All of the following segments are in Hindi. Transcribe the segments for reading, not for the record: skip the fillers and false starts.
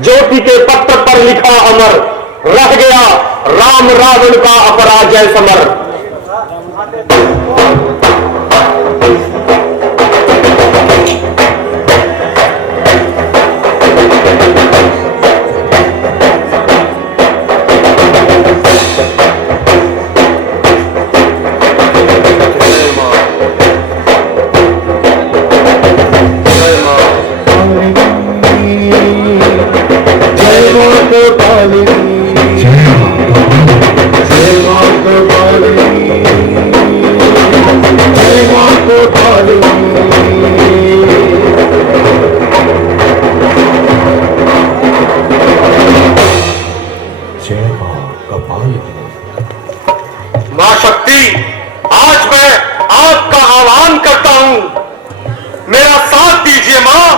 ज्योति के पत्र पर लिखा अमर, रह गया राम रावण का अपराजय समर। मां शक्ति, आज मैं आपका आह्वान करता हूं, मेरा साथ दीजिए मां।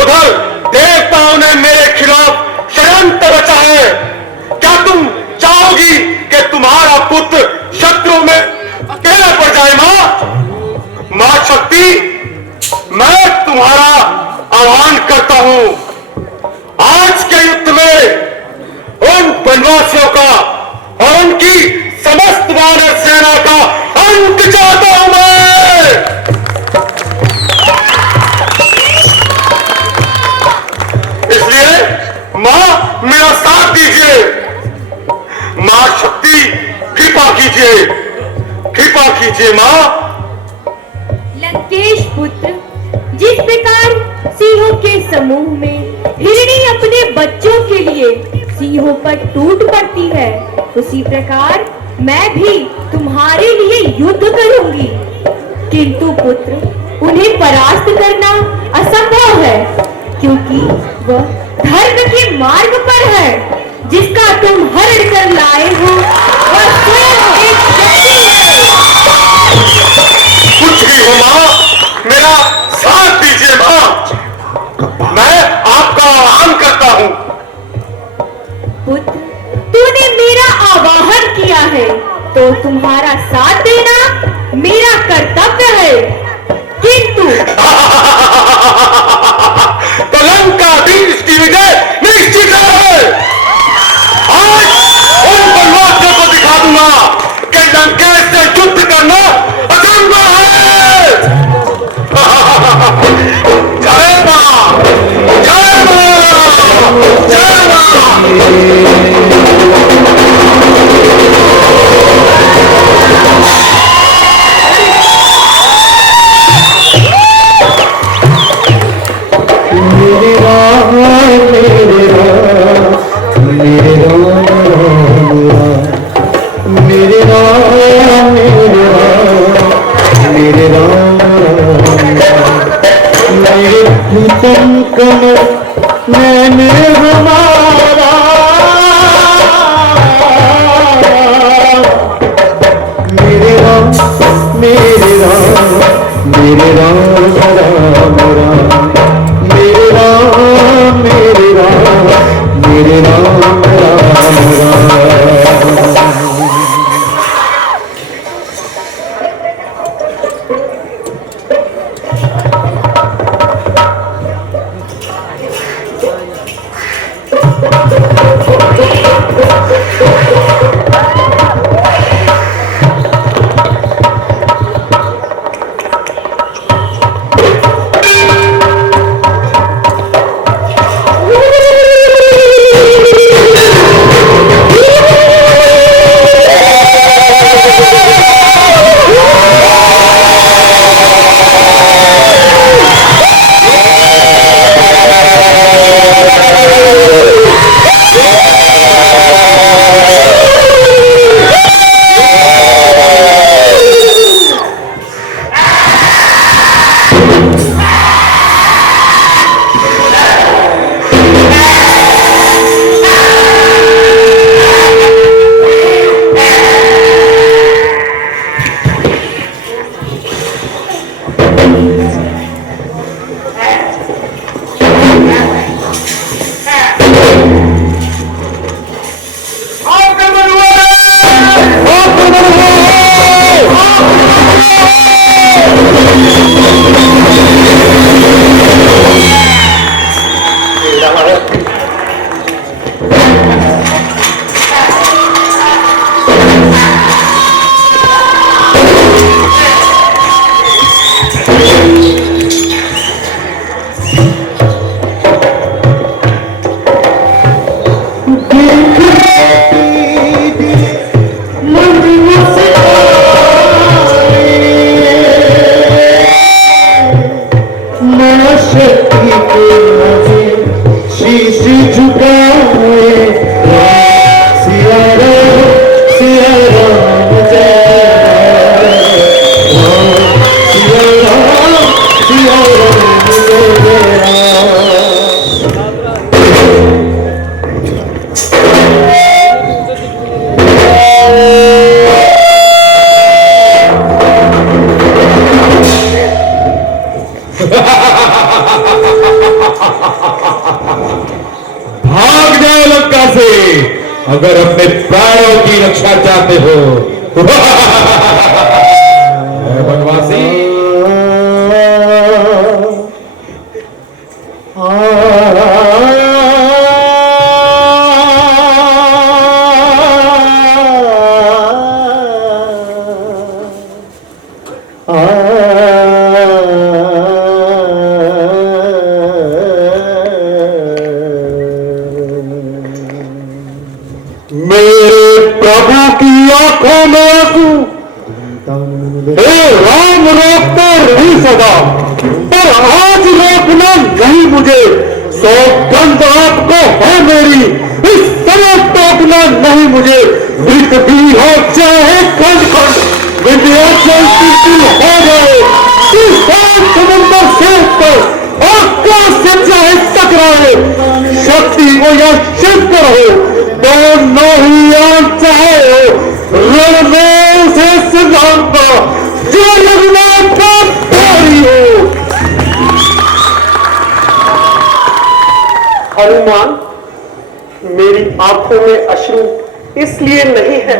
उधर देवताओं ने मेरे खिलाफ षड्यंत्र रचा है। क्या तुम चाहोगी कि तुम्हारा पुत्र शत्रुओं में अकेला पड़ जाए मां? मां शक्ति, मैं तुम्हारा आह्वान करता हूं, आज के युद्ध में उन वनवासियों का और उनकी समस्त वानर सेना का अंत चाहता हूं मैं। इसलिए मां, मेरा साथ दीजिए। मां शक्ति, कृपा कीजिए, कृपा कीजिए मां। लंकेश पुत्र, जिस प्रकार सिंहों के समूह में हिरणी अपने बच्चों के लिए सिंहों पर टूट पड़ती है, उसी प्रकार मैं भी तुम्हारे लिए युद्ध करूंगी। किंतु पुत्र, उन्हें परास्त करना असंभव है, क्योंकि वह धर्म के मार्ग पर है। जिसका तुम हरण कर लाए हो वह स्वयं एक शक्ति है। कुछ भी हो मां, मेरा साथ दीजिए मां। मैं आपका आह्वान करता हूं। पुत्र, तूने मेरा आवाहन किया है तो तुम्हारा साथ देना मेरा कर्तव्य है। किंतु तो लंकाधीश की विजय निश्चित है। आज उन वनवासियों को दिखा दूंगा कि लंकेश से युद्ध करना असंभव है। जय मां, जय मां, जय मां। भाग जाओ लंका से अगर अपने प्राणों की रक्षा चाहते हो। वनवासी मेरे प्रभु की आंखों में आंसू, हे राम रोकता रही सदा, पर आज रोकना नहीं मुझे। सौगंध आपको है मेरी, इस समय टोकना नहीं मुझे। मृत भी हो चाहे खंड खंड, विंध्याचल तिल हो गए, समुद्र से ऊपर आकाश से चाहे टकराए, शक्ति हो या शंकर हो, दोनों ही आन चाहे हो, रण में उसे सिद्धांत जो रघुनाथ का भारी हो। हनुमान, मेरी आंखों में अश्रु इसलिए नहीं है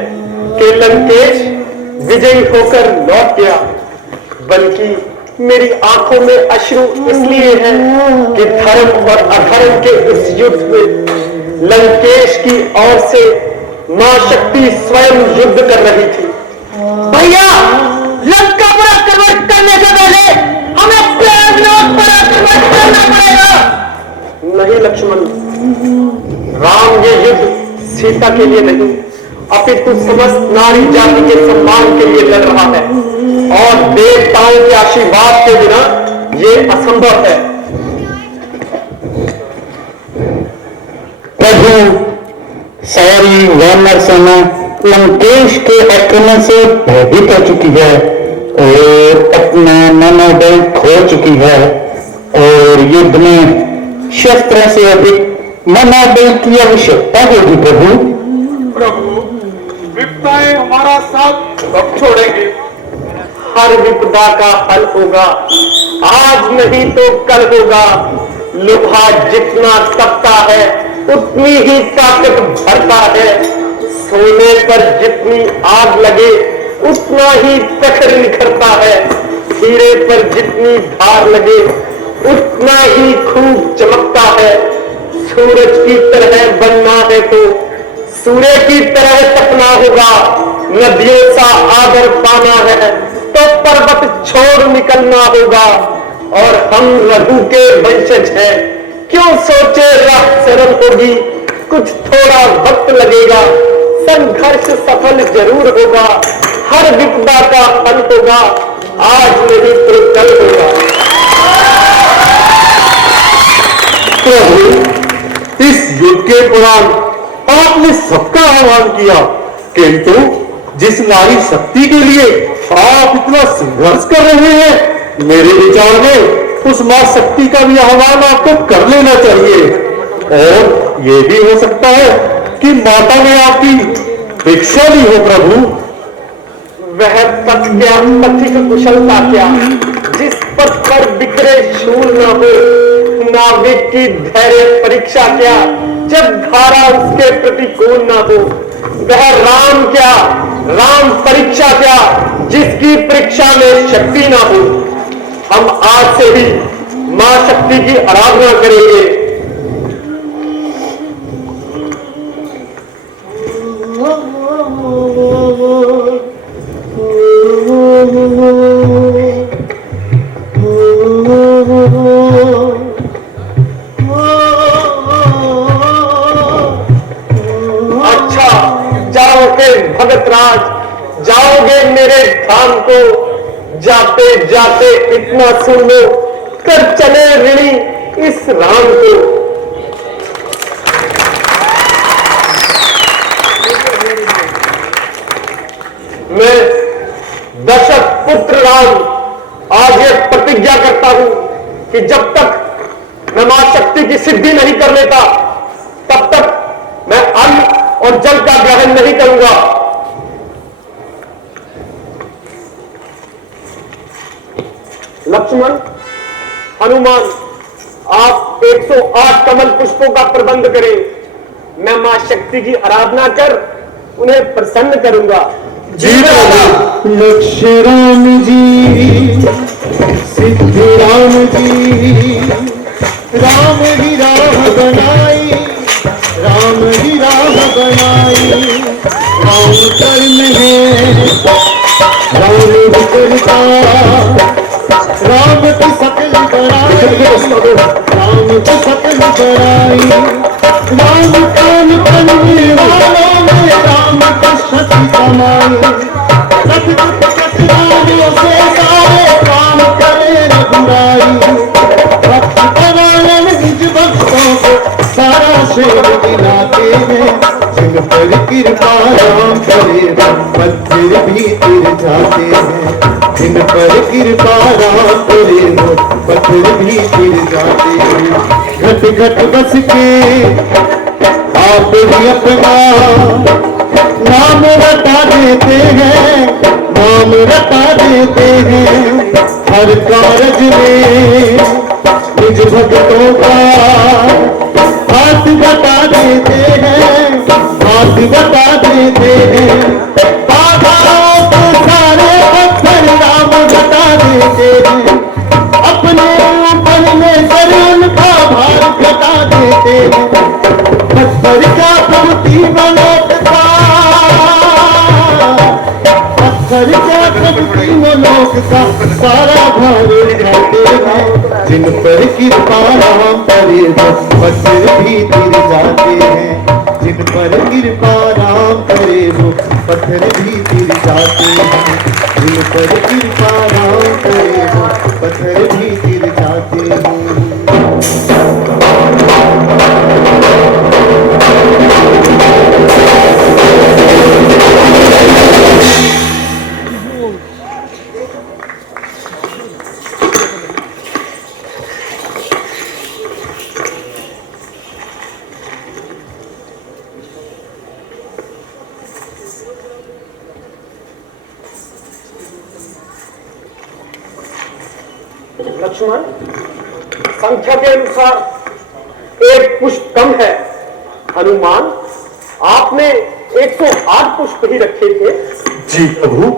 कि लंकेश विजयी होकर लौट गया, बल्कि मेरी आंखों में अश्रु इसलिए है कि धर्म और अधर्म के इस युद्ध में लंकेश की ओर से मां शक्ति स्वयं युद्ध कर रही थी। भैया, लंका पर आक्रमण करने से पहले हमें प्रयागराज पर आक्रमण करना पड़ेगा। नहीं लक्ष्मण, राम ये युद्ध सीता के लिए नहीं, अपितु समस्त नारी जाति के सम्मान के लिए लड़ रहा है, और देवताओं के आशीर्वाद के बिना ये असंभव है। प्रभु, सारी वानर सेना लंकेश के आक्रमण से भयभीत हो चुकी है और अपना मनोबल खो चुकी है, और युद्ध में शस्त्र से अधिक मनोबल की आवश्यकता होगी। प्रभु, विपदाएं हमारा साथ कब छोड़ेंगे? हर विपदा का हल होगा, आज नहीं तो कल होगा। लोहा जितना तपता है उतनी ही ताकत भरता है, सोने पर जितनी आग लगे उतना ही प्रखर निखरता है, हीरे पर जितनी धार लगे उतना ही खूब चमकता है। सूरज की तरह बनना है तो सूर्य की तरह तपना होगा, नदियों सा आदर पाना है तो पर्वत छोड़ निकलना होगा, और हम रघु के वंशज हैं, क्यों सोचे राह सरल होगी, कुछ थोड़ा वक्त लगेगा, संघर्ष सफल जरूर होगा, हर विपदा का फल होगा, आज नहीं तो कल होगा। प्रभु, इस युद्ध के दौरान आपने सबका आह्वान किया, किंतु जिस नारी शक्ति के लिए आप इतना संघर्ष कर रहे हैं, मेरे विचार में उस मां शक्ति का भी आह्वान आपको कर लेना चाहिए। और ये भी हो सकता है कि माता ने आपकी भिक्षा ली हो। प्रभु, वह पथ क्या, पथिक कुशलता क्या, जिस पथ पर बिखरे शूल न हो, नाविक की धैर्य परीक्षा क्या, जब धारा उसके प्रतिकूल न हो। वह राम क्या, राम परीक्षा क्या, जिसकी परीक्षा में शक्ति न हो। हम आज से ही मां शक्ति की आराधना करेंगे। पुत्र आज जाओगे मेरे धाम को, जाते जाते इतना सुन लो, कर चले ऋणी इस राम को। मैं दशरथ पुत्र राम आज ये प्रतिज्ञा करता हूं कि जब तक मैं मां शक्ति की सिद्धि नहीं कर लेता, तब तक मैं अन्न और जल का ग्रहण नहीं करूंगा। लक्ष्मण, हनुमान, आप 108 कमल पुष्पों का प्रबंध करें। मैं मां शक्ति की आराधना कर उन्हें प्रसन्न करूंगा। जी प्रभु। लक्ष्य राम जी, सिद्धि राम जी, राम ही राह बनाई, राम ही राह बनाई। राम कर्म है, राम विचरता, राम की सकल बड़ाई, राम की सकल बड़ाई। राम कान करने वालों में राम का शक्ति कमाई। रख दुख रामों से सारे काम करे रघुराई। भक्त परायण निज भक्तों को सारा शेर दिलाते हैं। जिन पर कृपा राम करे पत्थर भी तिर जाते हैं। जिन पर कृपा राम करे पत्थर भी तिर जाते हैं। घट घट बस के आप भी अपना नाम रटा देते हैं, नाम रटा देते हैं। हर कारज में निज भक्तों का हाथ बता देते हैं, हाथ बता देते हैं। बाधाओं को सारे पत्थर राम बता देते हैं। अपने ऊपर लेकर उनका भार घटा देते हैं। पत्थर का प्रभुति मनोक का, पत्थर का प्रभुति मनोक का सारा भार उठाते हैं। जिन पर कृपा राम करे पत्थर भी तिर जाते हैं। जिन पर कृपा राम करे वो पत्थर भी तिर जाते हैं। जिन पर कृपा राम करे वो पत्थर भी तिर जाते हैं। लक्ष्मण, संख्या के अनुसार एक पुष्प कम है। हनुमान, आपने 108 पुष्प ही रखे थे। जी प्रभु,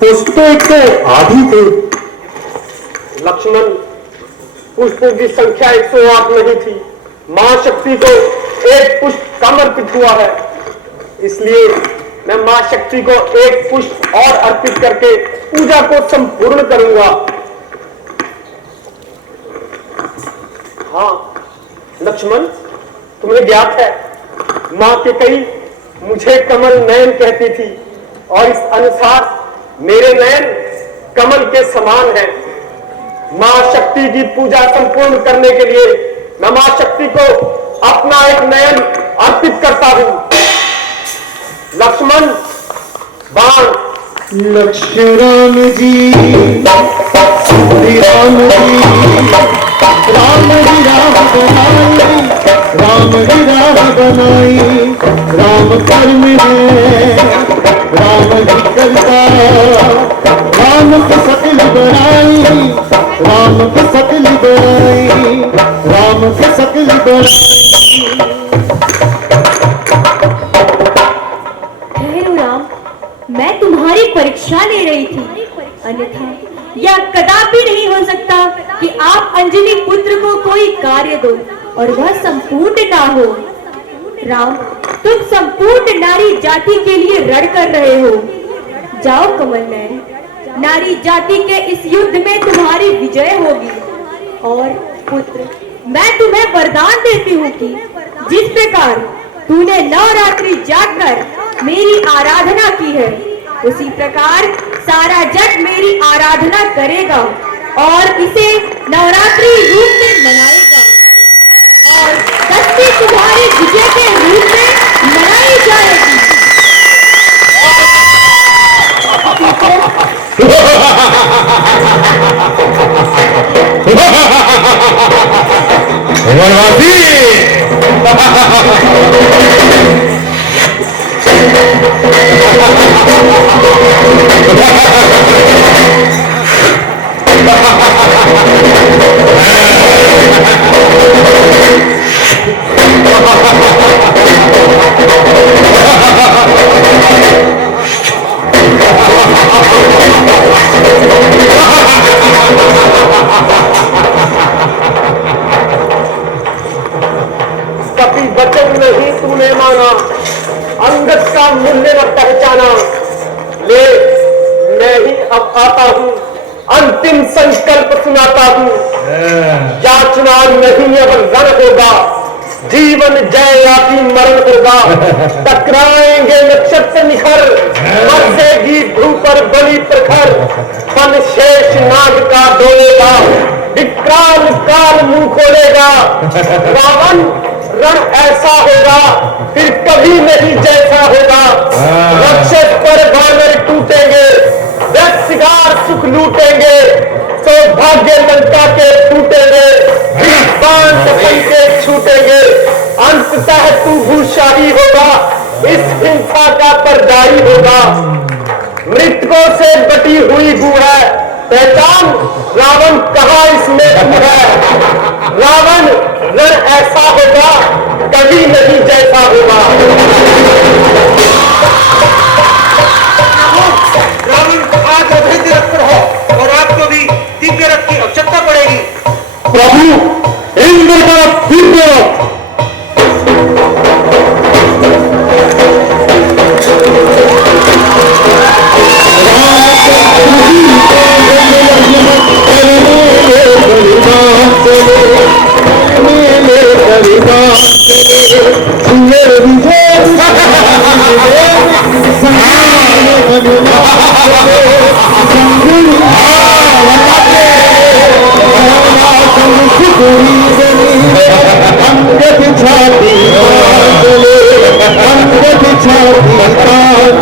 पुष्प तो 108 ही थे। लक्ष्मण, पुष्पों की संख्या 108 नहीं थी। मां शक्ति को एक पुष्प कम अर्पित हुआ है, इसलिए मैं मां शक्ति को एक पुष्प और अर्पित करके पूजा को संपूर्ण करूंगा। हाँ लक्ष्मण, तुम्हें ज्ञात है मां के कई मुझे कमल नयन कहती थी, और इस अनुसार मेरे नयन कमल के समान हैं। मां शक्ति की पूजा संपूर्ण करने के लिए मैं मां शक्ति को अपना एक नयन अर्पित करता हूं। लक्ष्मण, बाण। लक्ष्य राम जी, श्री राम जी, राम ही राह बनाई, राम ही राह बनाई। राम कर्म है, राम ही करता, राम की सकल बनाई, राम की सकल बनाई, राम की सकल बनाई। ठहरो राम, मैं तुम्हारी परीक्षा ले रही थी। अन्यथा यह कदापि नहीं हो सकता कि आप अंजलि पुत्र को कोई कार्य दो और वह संपूर्ण ना हो। राम, तुम संपूर्ण नारी जाति के लिए रण कर रहे हो। जाओ कमल नयन, नारी जाति के इस युद्ध में तुम्हारी विजय होगी। और पुत्र, मैं तुम्हें वरदान देती हूँ कि जिस प्रकार तूने नवरात्रि जागकर मेरी आराधना की है, उसी प्रकार सारा जग मेरी आराधना करेगा और इसे नवरात्रि रूप में मनाएगा और दस्ती तुम्हारी विजय के रूप में मनाई जाएगी। कभी वचन नहीं तूने माना, अंगद का मूल्य न पहचाना। ले मैं ही अब आता हूँ, अंतिम संकल्प सुनाता हूँ। याचना नहीं अब रण होगा, जीवन जय या कि मरण होगा। टकराएंगे नक्षत्र निखर, बरसेगी धूप पर बलि प्रखर। फन शेष नाग का डोलेगा, विकराल काल मुंह खोलेगा। रावण रण ऐसा होगा, फिर कभी नहीं जैसा होगा। राक्षस पर बानर टूटेंगे, व्यक्तिगार सुख लूटेंगे। सौभाग्य लंका के टूटेंगे, बाण के छूटेंगे। अंततः तू भूषाही होगा, इस हिंसा का परदाई होगा। मृतकों से बटी हुई गू है, पहचान रावण कहाँ इसमें तू है। रावण रण ऐसा होगा, कभी नहीं जैसा होगा। रावण आज अभेद्य रथ पर हो और आपको भी दिव्य रथ की आवश्यकता पड़ेगी। प्रभु इंद्र का दिव्य रथ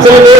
चले